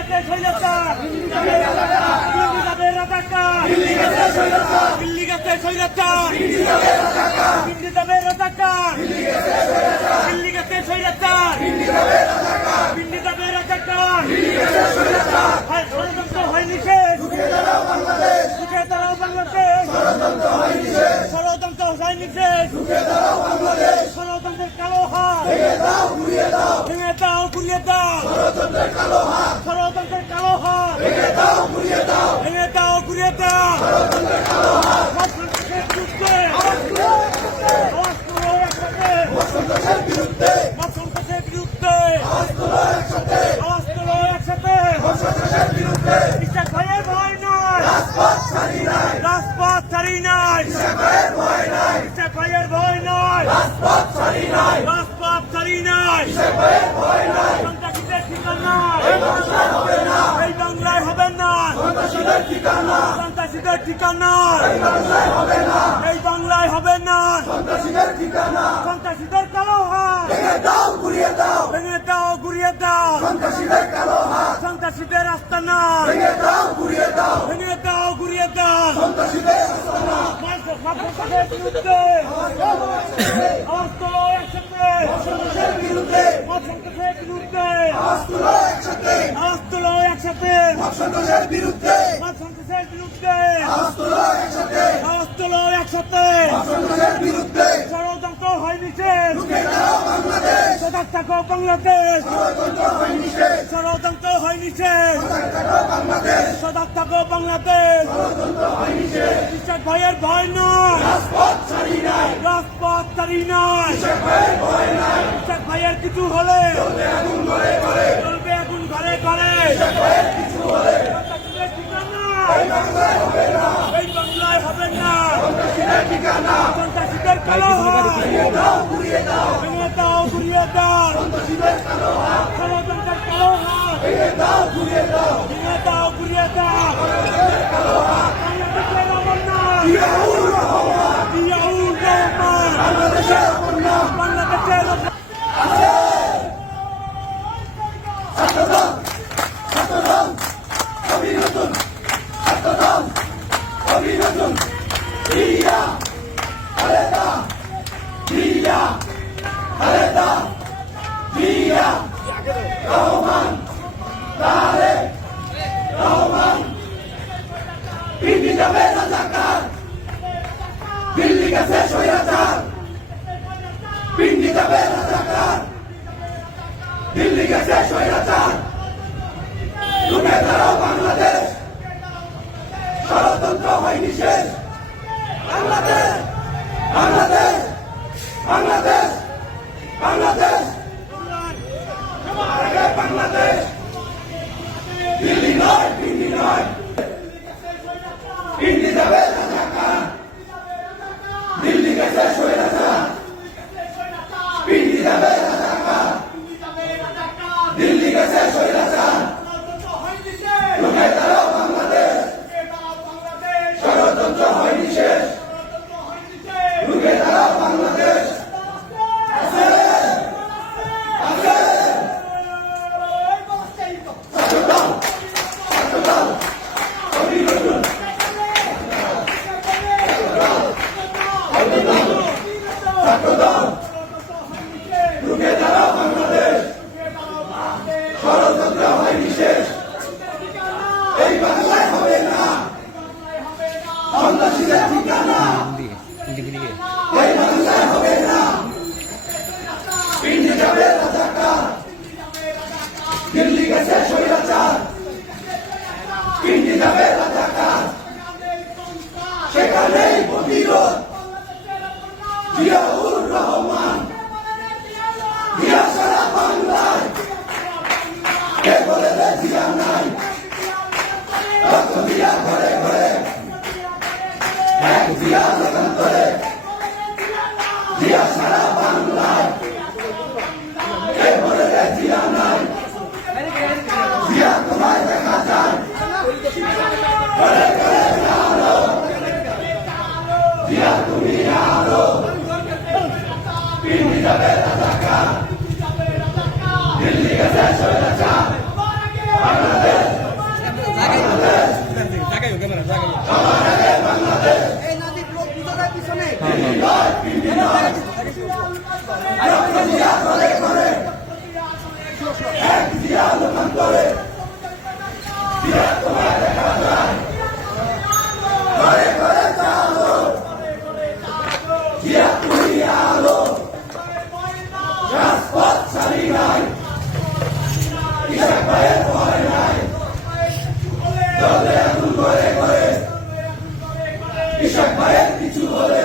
গেছে স্বৈরাচার দিল্লি যাবে রাজাকার দিল্লি গেছে স্বৈরাচার দিল্লি যাবে রাজাকার দিল্লি গেছে স্বৈরাচার দিল্লি যাবে রাজাকার হয় ষড়যন্ত্র হয়নি শেষ উঠে দাঁড়াও বাংলাদেশ ষড়যন্ত্র হয়নি শেষ ষড়যন্ত্রের কালো হাত। ভেঙে দাও ঘুরিয়ে দাও। কালো হাত। ভেঙে দাও ঘুরিয়ে দাও। সন্ত্রাসের বিরুদ্ধে আওয়াজ তুলো একসাথে সন্ত্রাসের বিরুদ্ধে আওয়াজ তুলো একসাথে বিশ্বাস ভাইয়ের ভয় নয় রাজপথ ছাড়ি নাই বিশ্বাস ভাইয়ের ভয় নয় রাজপথ ছাড়ি নাই। সন্ত্রাসীদের ঠিকানা এই বাংলায় হবে না। সন্ত্রাসীদের ঠিকানা এই বাংলায় হবে না। সন্ত্রাসীদের কালো হাত। ভেঙে দাও গুড়িয়ে দাও। সন্ত্রাসীদের রাস্তা না ভেঙে দাও গুড়িয়ে দাও। সন্ত্রাসীদের বিরুদ্ধে আওয়াজ তোলো একসাথে সন্ত্রাসের বিরুদ্ধে সন্ত্রাসের বিরুদ্ধে আওয়াজ তোলো একসাথে সন্ত্রাসের বিরুদ্ধে সন্ত্রাসের বিরুদ্ধে আওয়াজ তোলো একসাথে আওয়াজ তোলো একসাথে সন্ত্রাসের বিরুদ্ধে ষড়যন্ত্র রুখে বাংলাদেশ। সজাগ থাকো বাংলাদেশ। ষড়যন্ত্র হয়নি শেষ সজাগ থাকো বাংলাদেশ। সজাগ থাকো বাংলাদেশ। ষড়যন্ত্র হয়নি শেষ বিশ্বাস ভাইয়ের ভয় নয় রাজপথ ছাড়ি নাই। রাজপথ ছাড়ি ভয় নাই। বিশ্বাস ভাইয়ের কিছু হলে চলবে ঘরে ঘরে কিছু হলে সন্ত্রাসীদের কালো এই বাংলায় হবে না এই বাংলায় হবে না সন্ত্রাসীদের ঠিকানা সন্ত্রাসীদের কালো হাত ঘুরিয়ে দাও ঘুরিয়ে দাও ভেঙে দাও ঘুরিয়ে দাও সন্ত্রাসীদের কালো হাত ষড়যন্ত্রের কালো হাত ভেঙে দাও ঘুরিয়ে দাও ভেঙে দাও ঘুরিয়ে দাও বাংলাদেশের অমরনাথ জিয়াউর রহমান জিয়াউর রহমান বাংলাদেশের অপর নাম বাংলাদেশের অমর- ছাত্রদল ছাত্রদল অভিনন্দন ছাত্রদল অভিনন্দন প্রিয়া খালেদা প্রিয়া খালেদা প্রিয়া রহমান তারেক রহমান পিন্ডি যাবে রাজাকার দিল্লি গেছে স্বৈরাচার পিন্ডি যাবে রাজাকার দিল্লি গেছে স্বৈরাচার রুমে দাঁড়াও বাংলাদেশ ষড়যন্ত্র হয়নি শেষ বাংলাদেশ বাংলাদেশ বাংলাদেশ বাংলাদেশ আগে বাংলাদেশ দিল্লি নয় দিল্লি নয় দিল্লি যাবে রাজাকার দিল্লি গেছে স্বৈরাচার দিল্লি যাবে রাজাকার দিল্লি গেছে স্বৈরাচার রুমে দাঁড়াও বাংলাদেশ ষড়যন্ত্র হয়নি শেষ রুমে দাঁড়াও বাংলাদেশ ছাত্রদল ছাত্রদল অভিনন্দন ছাত্রদল রুমে দাঁড়াও বাংলাদেশ ষড়যন্ত্র হয়নি শেষ এই বাংলায় হবে না সন্ত্রাসীদের ঠিকানা এই বাংলায় হবে না পিন্ডি যাবে রাজাকার দিল্লি গেছে স্বৈরাচার পিন্ডি যাবে রাজাকার সেখানেই প্রতিরোধ জিয়াউর রহমান জিয়া সারা বাংলায় কে বলে রে জিয়া নাই রক্ত দিয়া ঘরে ঘরে এক জিয়া যতন্তরে জিয়া সারা বাংলায় কে বলে রে জিয়া নাই জিয়া তোমায় দেখা যায় ঘরে ঘরে আলো জিয়া তুমি এক জিয়াল মন্তরে জিয়া করে করে চালো আলো রাজপথ ছাড়ি নাই পায়ে ভয় নাই দলে আগুন করে করে পায়ে কিছু হলে